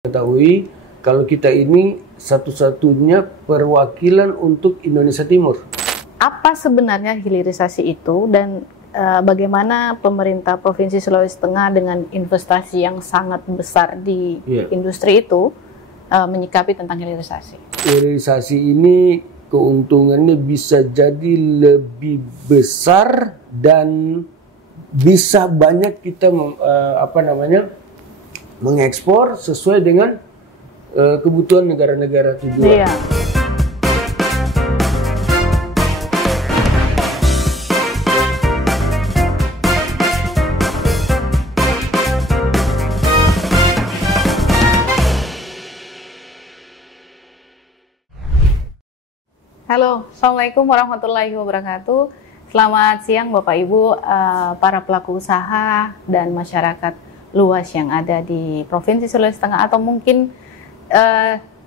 Ketahui kalau kita ini satu-satunya perwakilan untuk Indonesia Timur. Apa sebenarnya hilirisasi itu dan bagaimana pemerintah Provinsi Sulawesi Tengah dengan investasi yang sangat besar di industri itu menyikapi tentang hilirisasi? Hilirisasi ini keuntungannya bisa jadi lebih besar dan bisa banyak kita mengekspor sesuai dengan kebutuhan negara-negara tujuan. Iya. Halo, Assalamualaikum warahmatullahi wabarakatuh. Selamat siang Bapak Ibu, para pelaku usaha dan masyarakat luas yang ada di Provinsi Sulawesi Tengah atau mungkin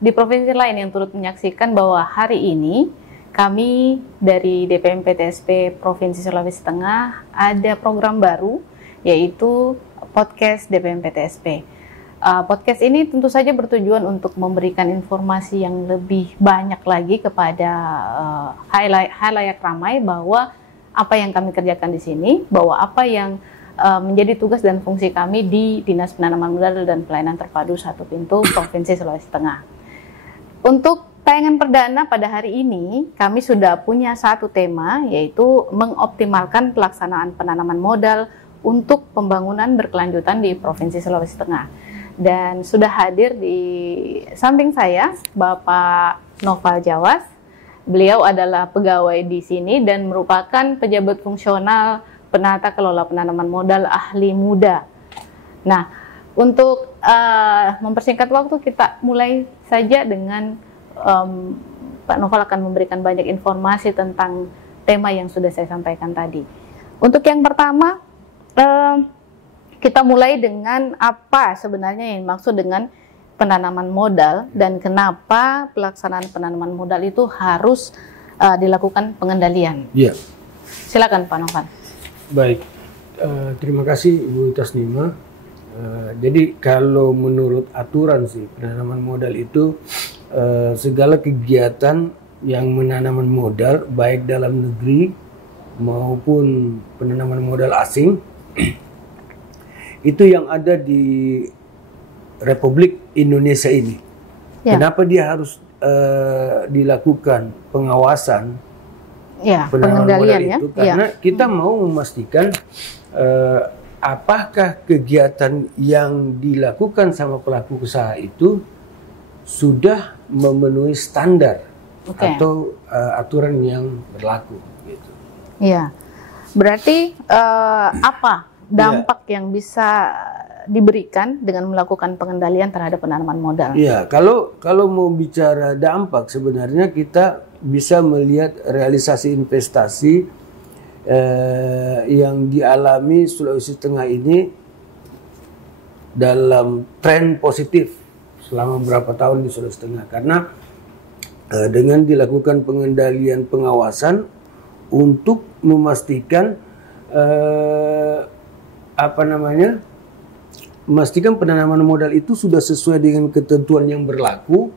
di provinsi lain yang turut menyaksikan bahwa hari ini kami dari DPM PTSP Provinsi Sulawesi Tengah ada program baru yaitu podcast DPM PTSP. Podcast ini tentu saja bertujuan untuk memberikan informasi yang lebih banyak lagi kepada halayak ramai bahwa apa yang kami kerjakan di sini, bahwa apa yang menjadi tugas dan fungsi kami di Dinas Penanaman Modal dan Pelayanan Terpadu Satu Pintu Provinsi Sulawesi Tengah. Untuk tayangan perdana pada hari ini, kami sudah punya satu tema, yaitu mengoptimalkan pelaksanaan penanaman modal untuk pembangunan berkelanjutan di Provinsi Sulawesi Tengah. Dan sudah hadir di samping saya Bapak Noval Jawas. Beliau adalah pegawai di sini dan merupakan pejabat fungsional penata kelola penanaman modal ahli muda. Nah, untuk mempersingkat waktu, kita mulai saja dengan Pak Noval akan memberikan banyak informasi tentang tema yang sudah saya sampaikan tadi. Untuk yang pertama, kita mulai dengan apa sebenarnya yang dimaksud dengan penanaman modal dan kenapa pelaksanaan penanaman modal itu harus dilakukan pengendalian. Iya. Silakan Pak Noval. Baik, terima kasih Ibu Tasnima. Jadi kalau menurut aturan sih penanaman modal itu segala kegiatan yang menanaman modal baik dalam negeri maupun penanaman modal asing itu yang ada di Republik Indonesia ini. Ya. Kenapa dia harus dilakukan pengawasan pengendalian itu? Karena kita mau memastikan apakah kegiatan yang dilakukan sama pelaku usaha itu sudah memenuhi standar atau aturan yang berlaku. Gitu. Iya, berarti apa dampak yang bisa diberikan dengan melakukan pengendalian terhadap penanaman modal? Iya, kalau mau bicara dampak, sebenarnya kita bisa melihat realisasi investasi yang dialami Sulawesi Tengah ini dalam tren positif selama beberapa tahun di Sulawesi Tengah, karena dengan dilakukan pengendalian pengawasan untuk memastikan memastikan penanaman modal itu sudah sesuai dengan ketentuan yang berlaku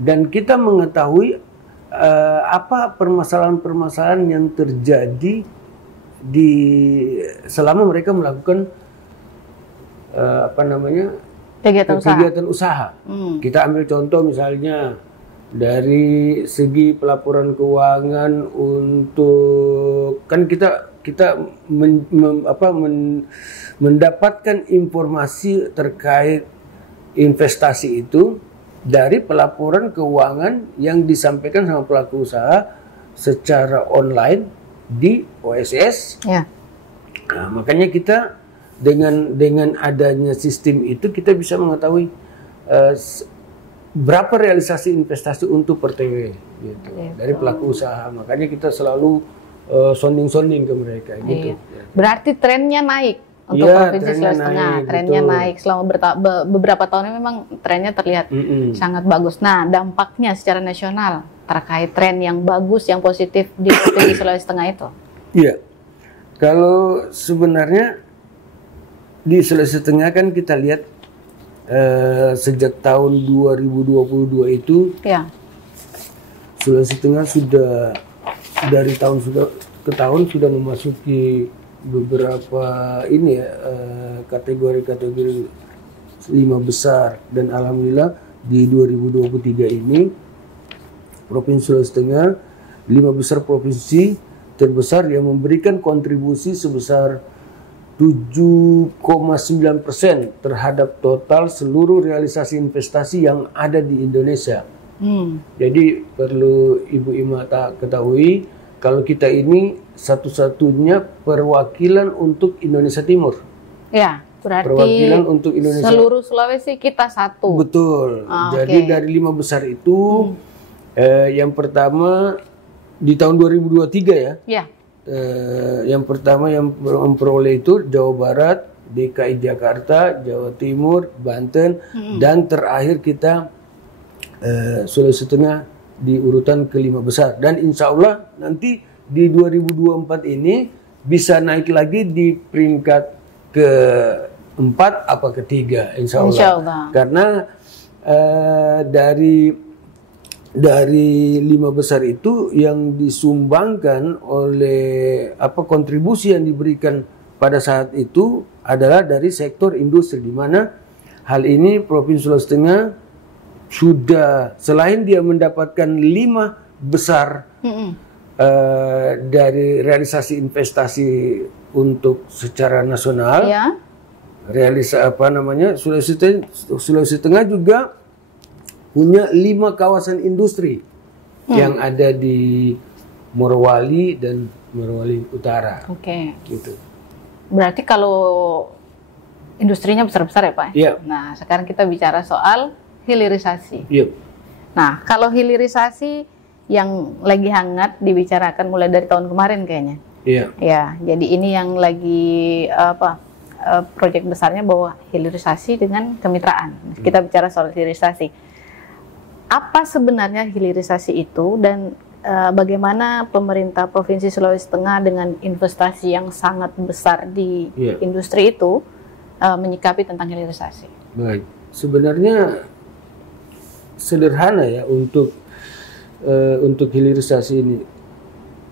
dan kita mengetahui apa permasalahan-permasalahan yang terjadi selama mereka melakukan kegiatan usaha. Kita ambil contoh misalnya dari segi pelaporan keuangan untuk kita mendapatkan informasi terkait investasi itu dari pelaporan keuangan yang disampaikan sama pelaku usaha secara online di OSS. Ya. Nah, makanya kita dengan adanya sistem itu kita bisa mengetahui berapa realisasi investasi untuk per TW gitu, dari pelaku usaha. Makanya kita selalu sounding ke mereka gitu. Berarti trennya naik untuk Provinsi Sulawesi Tengah. Trennya naik selama beberapa tahun ini, memang trennya terlihat sangat bagus. Nah, dampaknya secara nasional terkait tren yang bagus, yang positif di Provinsi Sulawesi Tengah itu? Iya, kalau sebenarnya di Sulawesi Tengah kan kita lihat sejak tahun 2022 itu Ya. Sulawesi Tengah sudah dari tahun ke tahun sudah memasuki beberapa ini ya kategori-kategori 5 besar, dan alhamdulillah di 2023 ini Provinsi Sulawesi Tengah 5 besar provinsi terbesar yang memberikan kontribusi sebesar 7,9% terhadap total seluruh realisasi investasi yang ada di Indonesia. Jadi perlu Ibu Ima ketahui kalau kita ini satu-satunya perwakilan untuk Indonesia Timur. Ya, berarti perwakilan untuk Indonesia. Seluruh Sulawesi kita satu. Betul. Jadi dari 5 besar itu yang pertama di tahun 2023 ya. Ya. Yang pertama yang memperoleh itu Jawa Barat, DKI Jakarta, Jawa Timur, Banten, dan terakhir kita Sulawesi Tengah di urutan ke-5 besar. Dan insya Allah nanti di 2024 ini bisa naik lagi di peringkat ke-4 apa ke-3 insya Allah. Insya Allah. Karena dari 5 besar itu yang disumbangkan oleh kontribusi yang diberikan pada saat itu adalah dari sektor industri, di mana hal ini Provinsi Sulawesi Tengah sudah selain dia mendapatkan 5 besar dari realisasi investasi untuk secara nasional, Sulawesi Tengah juga punya 5 kawasan industri yang ada di Morowali dan Morowali Utara. Gitu. Berarti kalau industrinya besar-besar ya Pak? Iya. Nah sekarang kita bicara soal hilirisasi. Iya. Nah kalau hilirisasi yang lagi hangat dibicarakan mulai dari tahun kemarin kayaknya. Iya. Ya, jadi ini yang lagi proyek besarnya bahwa hilirisasi dengan kemitraan. Kita bicara soal hilirisasi. Apa sebenarnya hilirisasi itu dan bagaimana pemerintah Provinsi Sulawesi Tengah dengan investasi yang sangat besar di industri itu menyikapi tentang hilirisasi? Baik, sebenarnya sederhana ya untuk hilirisasi ini.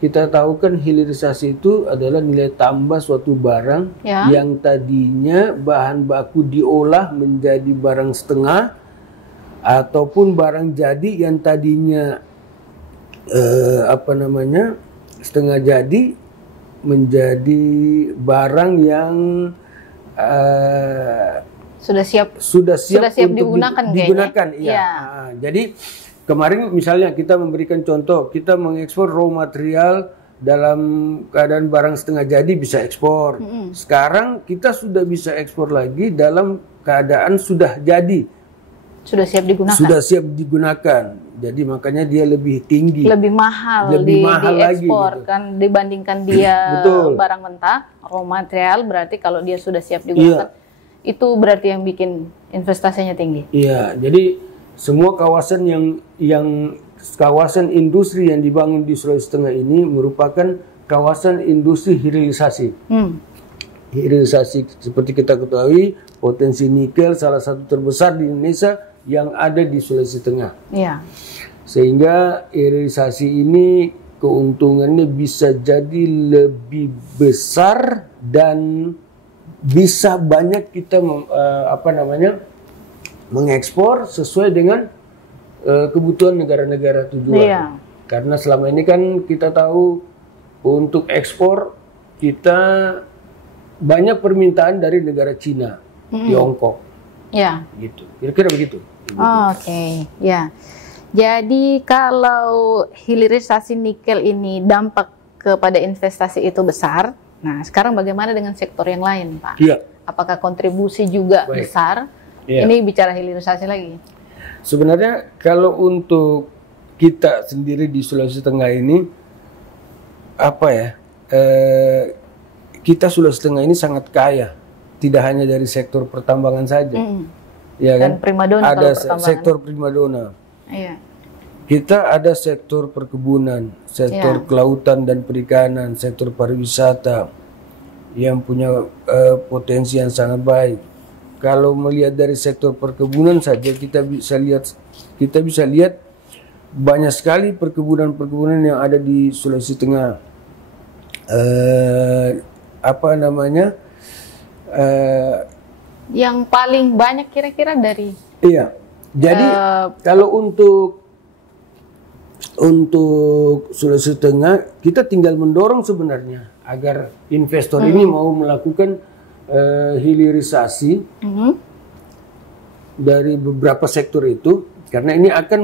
Kita tahu kan hilirisasi itu adalah nilai tambah suatu barang yang tadinya bahan baku diolah menjadi barang setengah, ataupun barang jadi yang tadinya setengah jadi menjadi barang yang sudah siap untuk digunakan. Iya. Jadi kemarin misalnya kita memberikan contoh, kita mengekspor raw material dalam keadaan barang setengah jadi bisa ekspor. Sekarang kita sudah bisa ekspor lagi dalam keadaan sudah jadi. Sudah siap digunakan. Sudah siap digunakan. Jadi makanya dia lebih tinggi. Lebih mahal diekspor lagi, gitu. Kan dibandingkan dia barang mentah, raw material, berarti kalau dia sudah siap digunakan, itu berarti yang bikin investasinya tinggi. Iya, jadi semua kawasan yang kawasan industri yang dibangun di Sulawesi Tengah ini merupakan kawasan industri hilirisasi. Hilirisasi seperti kita ketahui, potensi nikel salah satu terbesar di Indonesia yang ada di Sulawesi Tengah. Iya. Sehingga hilirisasi ini keuntungannya bisa jadi lebih besar dan bisa banyak kita mengekspor sesuai dengan kebutuhan negara-negara tujuan. Iya. Karena selama ini kan kita tahu untuk ekspor kita banyak permintaan dari negara Cina, Tiongkok. Ya. Gitu. Kira-kira begitu. Oke, ya. Jadi kalau hilirisasi nikel ini dampak kepada investasi itu besar, nah sekarang bagaimana dengan sektor yang lain, Pak? Iya. Apakah kontribusi juga besar? Iya. Ini bicara hilirisasi lagi. Sebenarnya kalau untuk kita sendiri di Sulawesi Tengah ini, kita Sulawesi Tengah ini sangat kaya. Tidak hanya dari sektor pertambangan saja, ya kan? Primadona ada sektor primadona. Iya. Kita ada sektor perkebunan, sektor kelautan dan perikanan, sektor pariwisata yang punya potensi yang sangat baik. kalau melihat dari sektor perkebunan saja kita bisa lihat banyak sekali perkebunan yang ada di Sulawesi Tengah. Yang paling banyak kira-kira dari? Iya. Jadi kalau untuk Sulawesi Tengah kita tinggal mendorong sebenarnya agar investor ini mau melakukan hilirisasi dari beberapa sektor itu, karena ini akan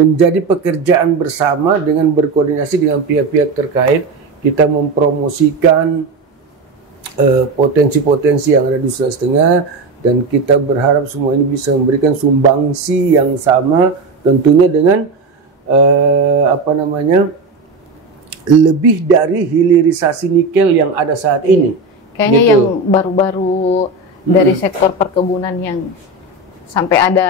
menjadi pekerjaan bersama dengan berkoordinasi dengan pihak-pihak terkait. Kita mempromosikan potensi-potensi yang ada di Sulawesi Tengah, dan kita berharap semua ini bisa memberikan sumbangsi yang sama, tentunya dengan lebih dari hilirisasi nikel yang ada saat ini. Kayaknya gitu. Yang baru-baru dari sektor perkebunan yang sampai ada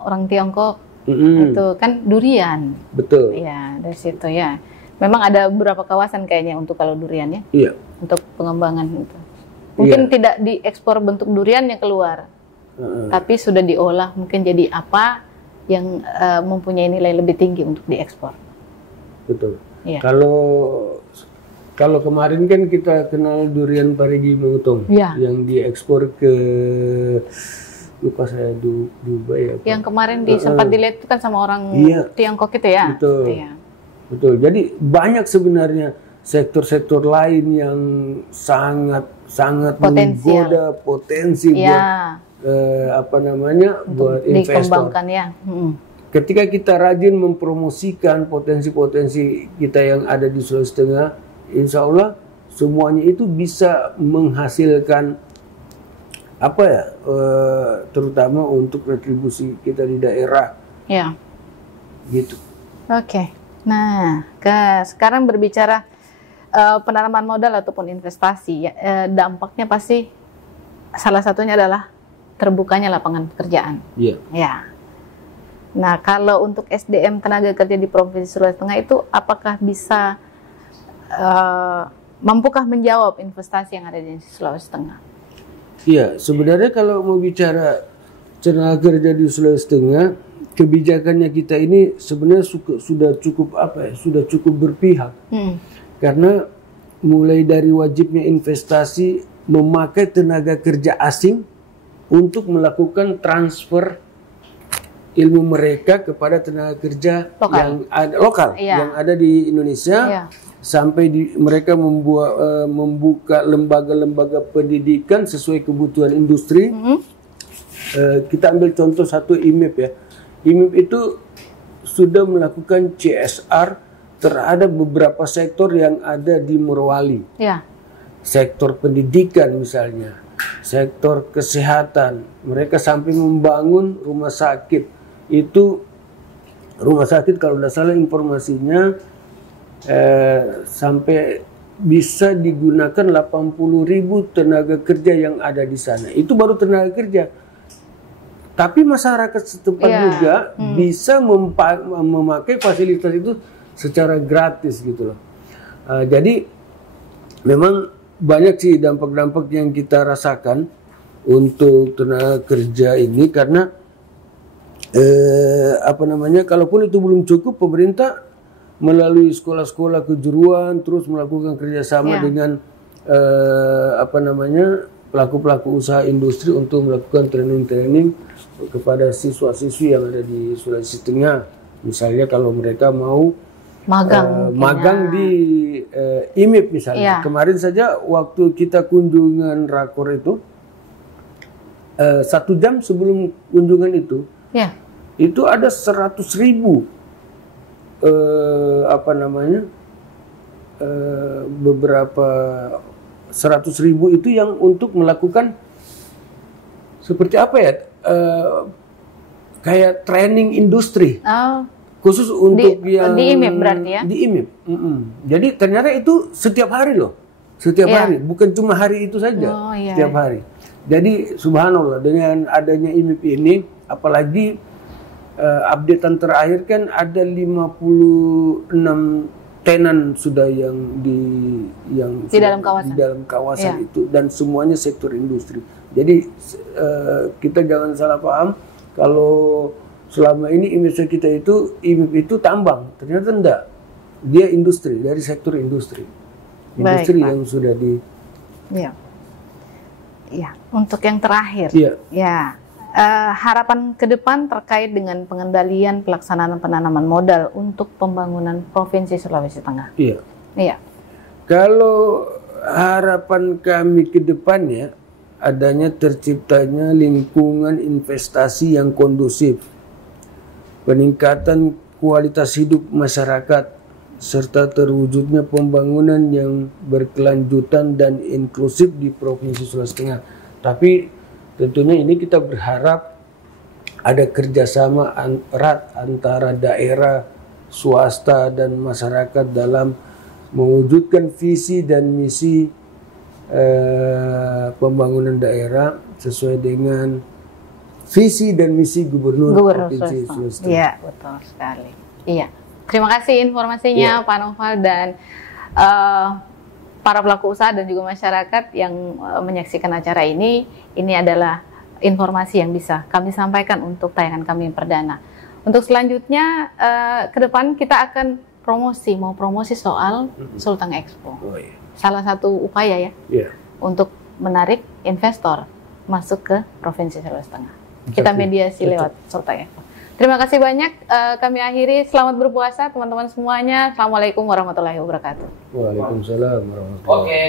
orang Tiongkok itu kan durian. Betul. Ya, dari situ ya. Memang ada beberapa kawasan kayaknya untuk kalau durian ya. Iya. Untuk pengembangan itu. Mungkin tidak diekspor bentuk duriannya keluar. Tapi sudah diolah mungkin jadi apa yang mempunyai nilai lebih tinggi untuk diekspor. Betul. Iya. Kalau kemarin kan kita kenal durian Parigi Motong yang diekspor ke lupa saya Dubai ya. Yang kemarin sempat dilihat itu kan sama orang Tiongkok itu ya. Betul. Iya. Betul. Jadi banyak sebenarnya sektor-sektor lain yang sangat menggoda potensi buat investor. Dikembangkan ya. Ketika kita rajin mempromosikan potensi-potensi kita yang ada di Sulawesi Tengah, insya Allah semuanya itu bisa menghasilkan terutama untuk retribusi kita di daerah. Ya. Gitu. Oke. Nah, sekarang berbicara penanaman modal ataupun investasi, dampaknya pasti salah satunya adalah terbukanya lapangan pekerjaan. Iya. Ya. Nah, kalau untuk SDM tenaga kerja di Provinsi Sulawesi Tengah itu apakah bisa mampukah menjawab investasi yang ada di Sulawesi Tengah? Iya, sebenarnya kalau mau bicara tenaga kerja di Sulawesi Tengah, kebijakannya kita ini sebenarnya sudah cukup berpihak. Karena mulai dari wajibnya investasi memakai tenaga kerja asing untuk melakukan transfer ilmu mereka kepada tenaga kerja lokal yang ada di Indonesia, sampai mereka membuka lembaga-lembaga pendidikan sesuai kebutuhan industri. Kita ambil contoh satu IMIP ya. IMIP itu sudah melakukan CSR terhadap beberapa sektor yang ada di Morowali. Sektor pendidikan misalnya, sektor kesehatan. Mereka sampai membangun rumah sakit. Itu rumah sakit kalau tidak salah informasinya sampai bisa digunakan 80.000 tenaga kerja yang ada di sana. Itu baru tenaga kerja. Tapi masyarakat setempat juga bisa memakai fasilitas itu secara gratis gitu loh. Jadi memang banyak sih dampak-dampak yang kita rasakan untuk tenaga kerja ini, karena kalaupun itu belum cukup, pemerintah melalui sekolah-sekolah kejuruan terus melakukan kerjasama dengan pelaku-pelaku usaha industri untuk melakukan training-training kepada siswa-siswi yang ada di Sulawesi Tengah. Misalnya kalau mereka mau magang di IMIP misalnya. Kemarin saja waktu kita kunjungan rakor itu, 1 jam sebelum kunjungan itu ada 100.000 beberapa 100.000 itu yang untuk melakukan seperti kayak training industri. Khusus untuk yang di IMIP berarti ya? Di IMIP. Jadi ternyata itu setiap hari loh. Setiap hari, bukan cuma hari itu saja. Setiap hari. Jadi subhanallah, dengan adanya IMIP ini, apalagi updatean terakhir kan ada 56 tenan sudah Di dalam kawasan. di dalam kawasan Iya. itu, dan semuanya sektor industri. Jadi kita jangan salah paham kalau selama ini image kita itu tambang, ternyata enggak. Dia industri, dari sektor industri. Industri Baik, Pak. yang sudah di Ya. Ya, untuk yang terakhir. Iya. Ya, harapan ke depan terkait dengan pengendalian pelaksanaan penanaman modal untuk pembangunan Provinsi Sulawesi Tengah. Iya. Iya. Kalau harapan kami ke depannya adanya terciptanya lingkungan investasi yang kondusif, peningkatan kualitas hidup masyarakat, serta terwujudnya pembangunan yang berkelanjutan dan inklusif di Provinsi Sulawesi Tengah. Tapi tentunya ini kita berharap ada kerjasama erat antara daerah, swasta, dan masyarakat dalam mewujudkan visi dan misi pembangunan daerah sesuai dengan visi dan misi Gubernur Provinsi Sulawesi Tengah. Iya, betul sekali. Iya. Terima kasih informasinya Pak Noval dan para pelaku usaha dan juga masyarakat yang menyaksikan acara ini. Ini adalah informasi yang bisa kami sampaikan untuk tayangan kami yang perdana. Untuk selanjutnya ke depan kita akan mau promosi soal Sulteng Expo. Oh, iya. Salah satu upaya ya Iya. untuk menarik investor masuk ke Provinsi Sulawesi Tengah. Kita mediasi lewat Sulteng Expo. Terima kasih banyak. Kami akhiri. Selamat berpuasa teman-teman semuanya. Assalamualaikum warahmatullahi wabarakatuh. Waalaikumsalam warahmatullahi wabarakatuh. Oke,